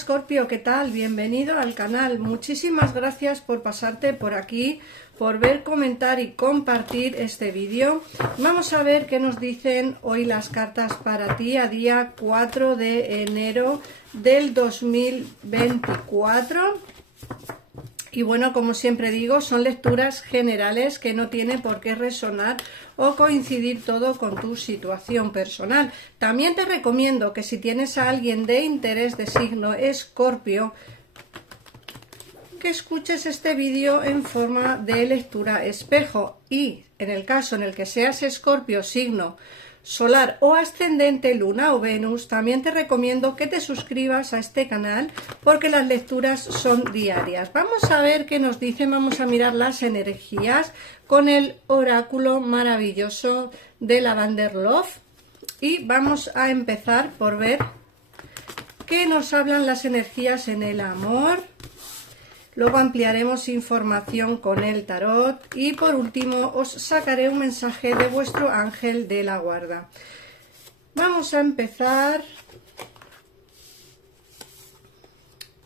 Escorpio, ¿qué tal? Bienvenido al canal. Muchísimas gracias por pasarte por aquí, por ver, comentar y compartir este vídeo. Vamos a ver qué nos dicen hoy las cartas para ti a día 4 de enero del 2024. Y bueno, como siempre digo, son lecturas generales que no tiene por qué resonar o coincidir todo con tu situación personal. También te recomiendo que si tienes a alguien de interés de signo Escorpio, que escuches este vídeo en forma de lectura espejo. Y en el caso en el que seas Escorpio, signo solar o ascendente, luna o Venus, también te recomiendo que te suscribas a este canal porque las lecturas son diarias. Vamos a ver qué nos dicen, vamos a mirar las energías con el oráculo maravilloso de Lavender Love y vamos a empezar por ver qué nos hablan las energías en el amor. Luego ampliaremos información con el tarot y por último os sacaré un mensaje de vuestro ángel de la guarda. Vamos a empezar.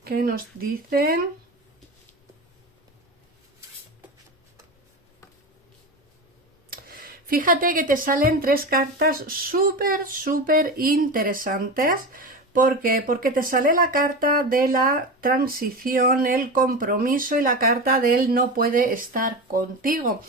¿Qué nos dicen? Fíjate que te salen tres cartas súper interesantes. ¿Por qué? Porque te sale la carta de la transición, el compromiso y la carta del no puede estar contigo.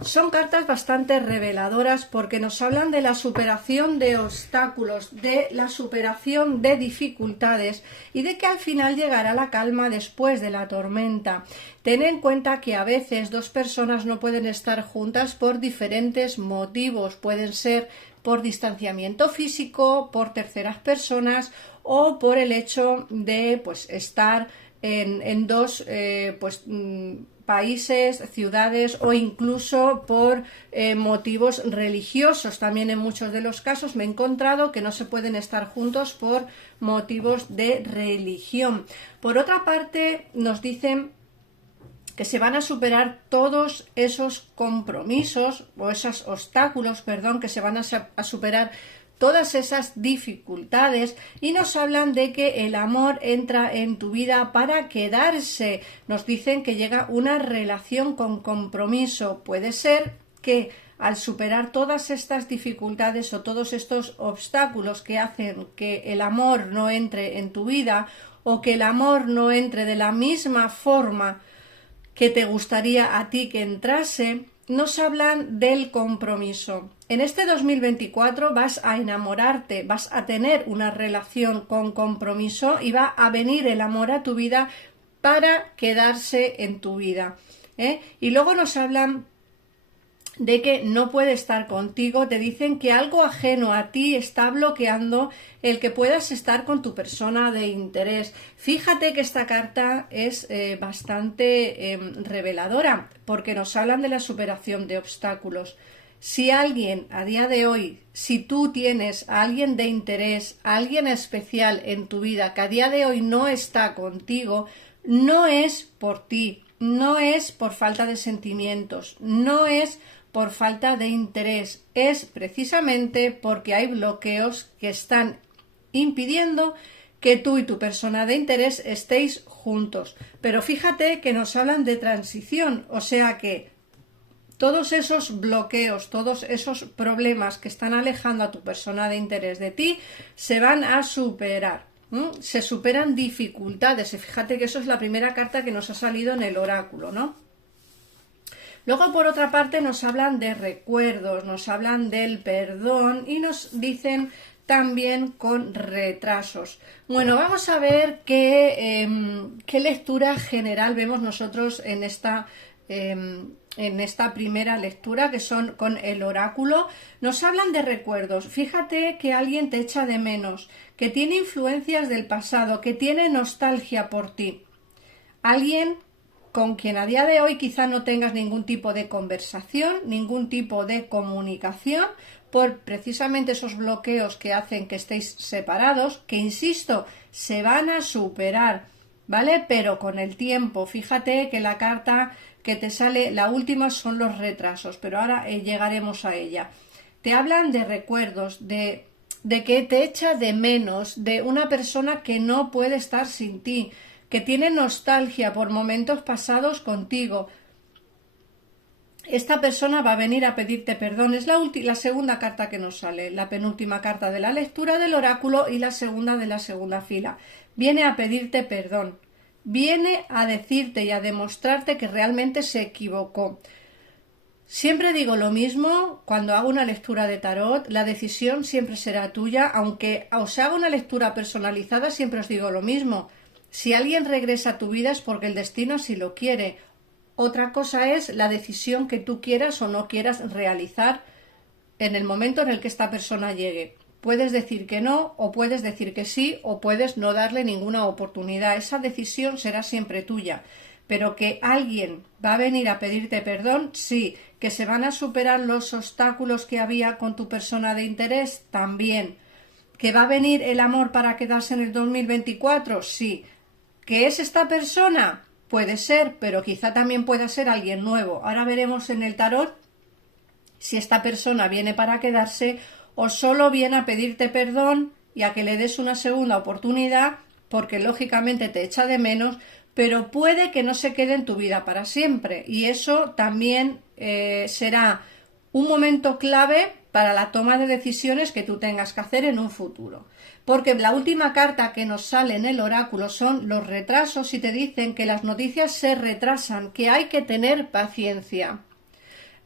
Son cartas bastante reveladoras porque nos hablan de la superación de obstáculos, de la superación de dificultades y de que al final llegará la calma después de la tormenta. Ten en cuenta que a veces dos personas no pueden estar juntas por diferentes motivos. Pueden ser por distanciamiento físico, por terceras personas o por el hecho de estar en dos países, ciudades o incluso por motivos religiosos. También en muchos de los casos me he encontrado que no se pueden estar juntos por motivos de religión. Por otra parte, nos dicen que se van a superar todos esos compromisos o esos obstáculos, que se van a superar todas esas dificultades y nos hablan de que el amor entra en tu vida para quedarse. Nos dicen que llega una relación con compromiso. Puede ser que al superar todas estas dificultades o todos estos obstáculos que hacen que el amor no entre en tu vida o que el amor no entre de la misma forma que te gustaría a ti que entrase, nos hablan del compromiso. En este 2024 vas a enamorarte, vas a tener una relación con compromiso y va a venir el amor a tu vida para quedarse en tu vida. Y luego nos hablan de que no puede estar contigo, te dicen que algo ajeno a ti está bloqueando el que puedas estar con tu persona de interés. Fíjate que esta carta es bastante reveladora porque nos hablan de la superación de obstáculos. Si alguien a día de hoy, si tú tienes a alguien de interés, a alguien especial en tu vida que a día de hoy no está contigo, no es por ti, no es por falta de sentimientos, no es por falta de interés, es precisamente porque hay bloqueos que están impidiendo que tú y tu persona de interés estéis juntos. Pero fíjate que nos hablan de transición, o sea que todos esos bloqueos, todos esos problemas que están alejando a tu persona de interés de ti, se van a superar. Se superan dificultades. Y fíjate que eso es la primera carta que nos ha salido en el oráculo, ¿no? Luego, por otra parte, nos hablan de recuerdos, nos hablan del perdón y nos dicen también con retrasos. Bueno, vamos a ver qué lectura general vemos nosotros en esta primera lectura, que son con el oráculo. Nos hablan de recuerdos. Fíjate que alguien te echa de menos, que tiene influencias del pasado, que tiene nostalgia por ti. Alguien con quien a día de hoy quizá no tengas ningún tipo de conversación, ningún tipo de comunicación, por precisamente esos bloqueos que hacen que estéis separados, que insisto, se van a superar, ¿vale? Pero con el tiempo. Fíjate que la carta que te sale, la última, son los retrasos, pero ahora llegaremos a ella. Te hablan de recuerdos, de de que te echa de menos, de una persona que no puede estar sin ti, que tiene nostalgia por momentos pasados contigo. Esta persona va a venir a pedirte perdón. Es la segunda carta que nos sale, la penúltima carta de la lectura del oráculo y la segunda de la segunda fila. Viene a pedirte perdón. Viene a decirte y a demostrarte que realmente se equivocó. Siempre digo lo mismo cuando hago una lectura de tarot, la decisión siempre será tuya, aunque os haga una lectura personalizada, siempre os digo lo mismo. Si alguien regresa a tu vida es porque el destino así lo quiere. Otra cosa es la decisión que tú quieras o no quieras realizar en el momento en el que esta persona llegue. Puedes decir que no, o puedes decir que sí, o puedes no darle ninguna oportunidad. Esa decisión será siempre tuya. Pero que alguien va a venir a pedirte perdón, sí. Que se van a superar los obstáculos que había con tu persona de interés, también. Que va a venir el amor para quedarse en el 2024, sí. ¿Que es esta persona? Puede ser, pero quizá también pueda ser alguien nuevo. Ahora veremos en el tarot si esta persona viene para quedarse o solo viene a pedirte perdón y a que le des una segunda oportunidad, porque lógicamente te echa de menos, pero puede que no se quede en tu vida para siempre. Y eso también será un momento clave para la toma de decisiones que tú tengas que hacer en un futuro. Porque la última carta que nos sale en el oráculo son los retrasos y te dicen que las noticias se retrasan, que hay que tener paciencia.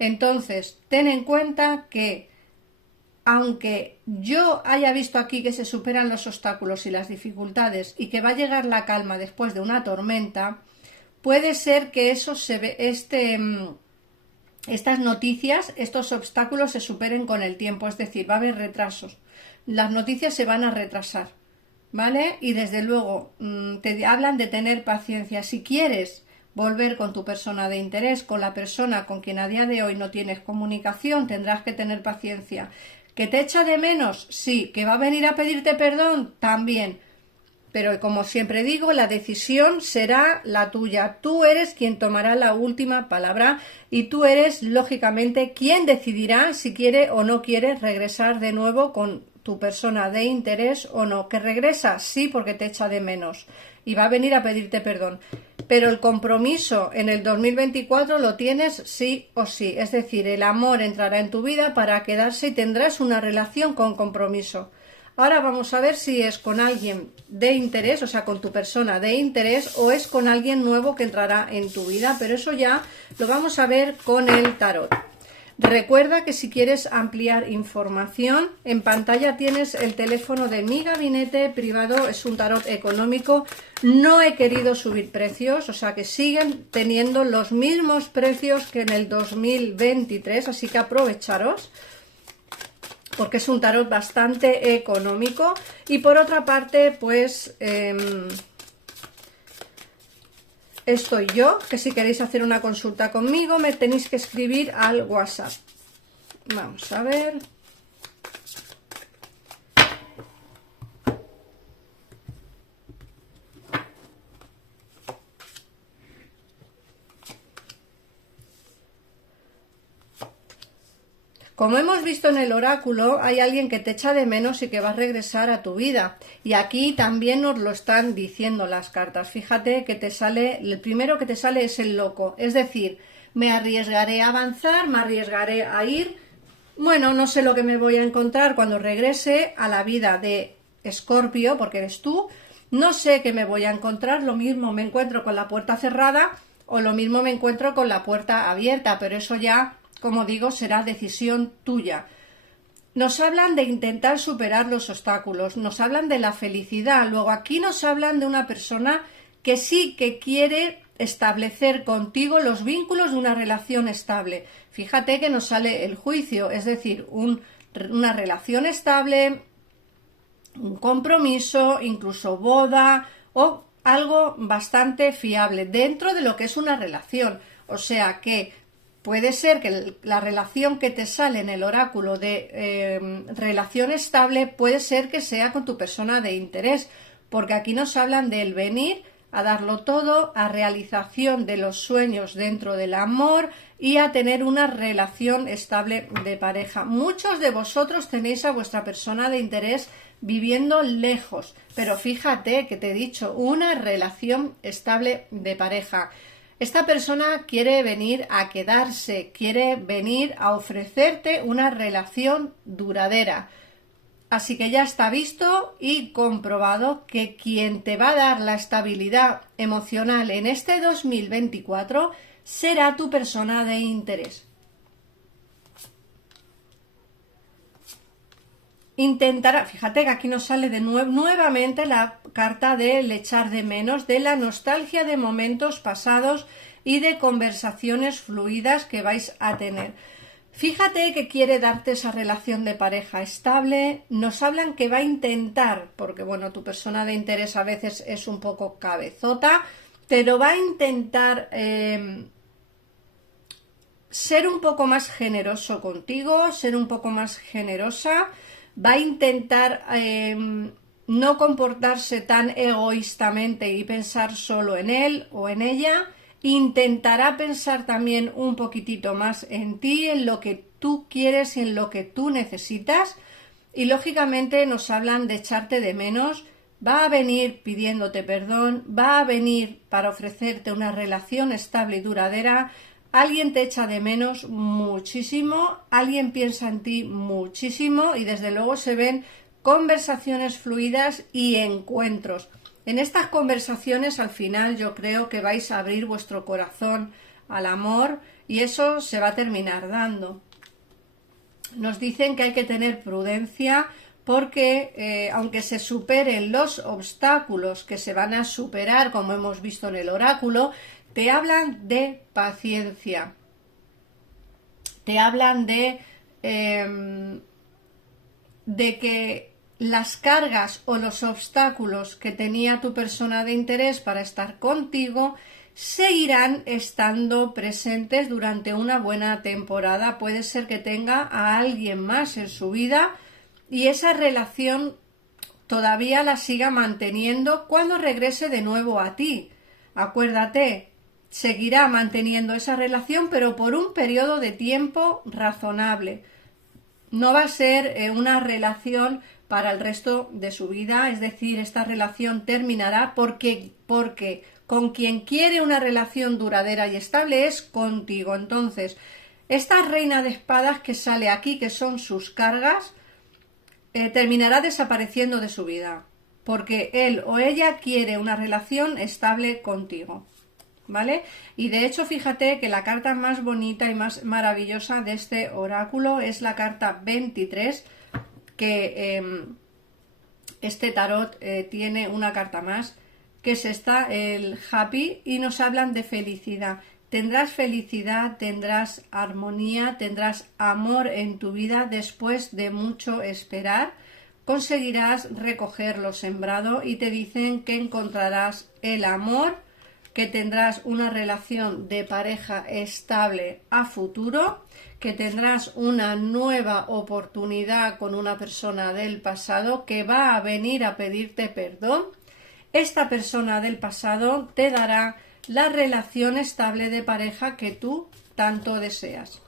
Entonces, ten en cuenta que aunque yo haya visto aquí que se superan los obstáculos y las dificultades y que va a llegar la calma después de una tormenta, puede ser que eso estas noticias, estos obstáculos se superen con el tiempo, es decir, va a haber retrasos. Las noticias se van a retrasar, ¿vale? Y desde luego te hablan de tener paciencia. Si quieres volver con tu persona de interés, con la persona con quien a día de hoy no tienes comunicación, tendrás que tener paciencia. ¿Que te echa de menos? Sí. ¿Que va a venir a pedirte perdón? También. Pero como siempre digo, la decisión será la tuya. Tú eres quien tomará la última palabra y tú eres, lógicamente, quien decidirá si quiere o no quiere regresar de nuevo con tu persona de interés o no. ¿Que regresa? Sí, porque te echa de menos y va a venir a pedirte perdón. Pero el compromiso en el 2024 lo tienes sí o sí. Es decir, el amor entrará en tu vida para quedarse y tendrás una relación con compromiso. Ahora vamos a ver si es con alguien de interés, o sea, con tu persona de interés, o es con alguien nuevo que entrará en tu vida, pero eso ya lo vamos a ver con el tarot. Recuerda que si quieres ampliar información, en pantalla tienes el teléfono de mi gabinete privado, es un tarot económico, no he querido subir precios, o sea que siguen teniendo los mismos precios que en el 2023, así que aprovecharos, porque es un tarot bastante económico. Y por otra parte, pues estoy yo, que si queréis hacer una consulta conmigo me tenéis que escribir al WhatsApp. Vamos a ver. Como hemos visto en el oráculo, hay alguien que te echa de menos y que va a regresar a tu vida. Y aquí también nos lo están diciendo las cartas. Fíjate que te sale, el primero que te sale es el loco. Es decir, me arriesgaré a avanzar, me arriesgaré a ir. Bueno, no sé lo que me voy a encontrar cuando regrese a la vida de Escorpio, porque eres tú. No sé qué me voy a encontrar. Lo mismo me encuentro con la puerta cerrada o lo mismo me encuentro con la puerta abierta, pero eso ya, como digo, será decisión tuya. Nos hablan de intentar superar los obstáculos, nos hablan de la felicidad. Luego aquí nos hablan de una persona que sí que quiere establecer contigo los vínculos de una relación estable. Fíjate que nos sale el juicio, es decir, una relación estable, un compromiso, incluso boda o algo bastante fiable dentro de lo que es una relación. O sea que puede ser que la relación que te sale en el oráculo de relación estable puede ser que sea con tu persona de interés, porque aquí nos hablan del venir a darlo todo, a realización de los sueños dentro del amor y a tener una relación estable de pareja. Muchos de vosotros tenéis a vuestra persona de interés viviendo lejos, pero fíjate que te he dicho, una relación estable de pareja. Esta persona quiere venir a quedarse, quiere venir a ofrecerte una relación duradera. Así que ya está visto y comprobado que quien te va a dar la estabilidad emocional en este 2024 será tu persona de interés. Intentará, fíjate que aquí nos sale de nuevamente la carta del echar de menos, de la nostalgia de momentos pasados y de conversaciones fluidas que vais a tener. Fíjate que quiere darte esa relación de pareja estable, nos hablan que va a intentar, porque bueno, tu persona de interés a veces es un poco cabezota, pero va a intentar ser un poco más generoso contigo, ser un poco más generosa, va a intentar no comportarse tan egoístamente y pensar solo en él o en ella. Intentará pensar también un poquitito más en ti, en lo que tú quieres y en lo que tú necesitas. Y lógicamente nos hablan de echarte de menos. Va a venir pidiéndote perdón, va a venir para ofrecerte una relación estable y duradera. Alguien te echa de menos muchísimo, alguien piensa en ti muchísimo y desde luego se ven conversaciones fluidas y encuentros. En estas conversaciones al final yo creo que vais a abrir vuestro corazón al amor y eso se va a terminar dando. Nos dicen que hay que tener prudencia porque aunque se superen los obstáculos que se van a superar, como hemos visto en el oráculo, te hablan de paciencia, te hablan de que las cargas o los obstáculos que tenía tu persona de interés para estar contigo seguirán estando presentes durante una buena temporada. Puede ser que tenga a alguien más en su vida y esa relación todavía la siga manteniendo cuando regrese de nuevo a ti. Acuérdate, seguirá manteniendo esa relación, pero por un periodo de tiempo razonable. No va a ser una relación para el resto de su vida, es decir, esta relación terminará porque con quien quiere una relación duradera y estable es contigo. Entonces, esta reina de espadas que sale aquí, que son sus cargas, terminará desapareciendo de su vida, porque él o ella quiere una relación estable contigo, ¿vale? Y de hecho, fíjate que la carta más bonita y más maravillosa de este oráculo es la carta 23, que este tarot tiene una carta más, que es esta, el Happy, y nos hablan de felicidad. Tendrás felicidad, tendrás armonía, tendrás amor en tu vida después de mucho esperar. Conseguirás recoger lo sembrado y te dicen que encontrarás el amor, que tendrás una relación de pareja estable a futuro, que tendrás una nueva oportunidad con una persona del pasado que va a venir a pedirte perdón. Esta persona del pasado te dará la relación estable de pareja que tú tanto deseas.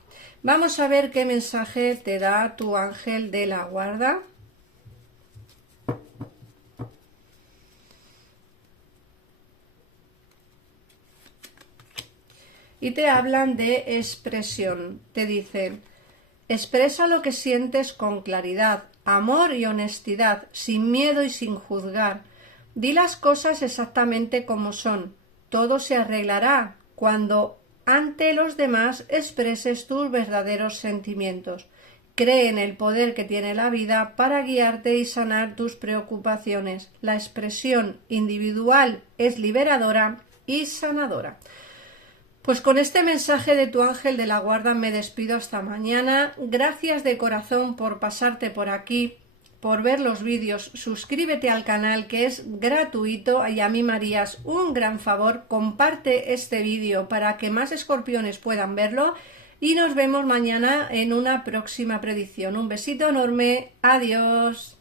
Vamos a ver qué mensaje te da tu ángel de la guarda. Y te hablan de expresión. Te dicen, expresa lo que sientes con claridad, amor y honestidad, sin miedo y sin juzgar. Di las cosas exactamente como son. Todo se arreglará cuando ante los demás expreses tus verdaderos sentimientos. Cree en el poder que tiene la vida para guiarte y sanar tus preocupaciones. La expresión individual es liberadora y sanadora. Pues con este mensaje de tu ángel de la guarda me despido hasta mañana. Gracias de corazón por pasarte por aquí, por ver los vídeos. Suscríbete al canal, que es gratuito, y a mí me harías un gran favor. Comparte este vídeo para que más escorpiones puedan verlo y nos vemos mañana en una próxima predicción. Un besito enorme. Adiós.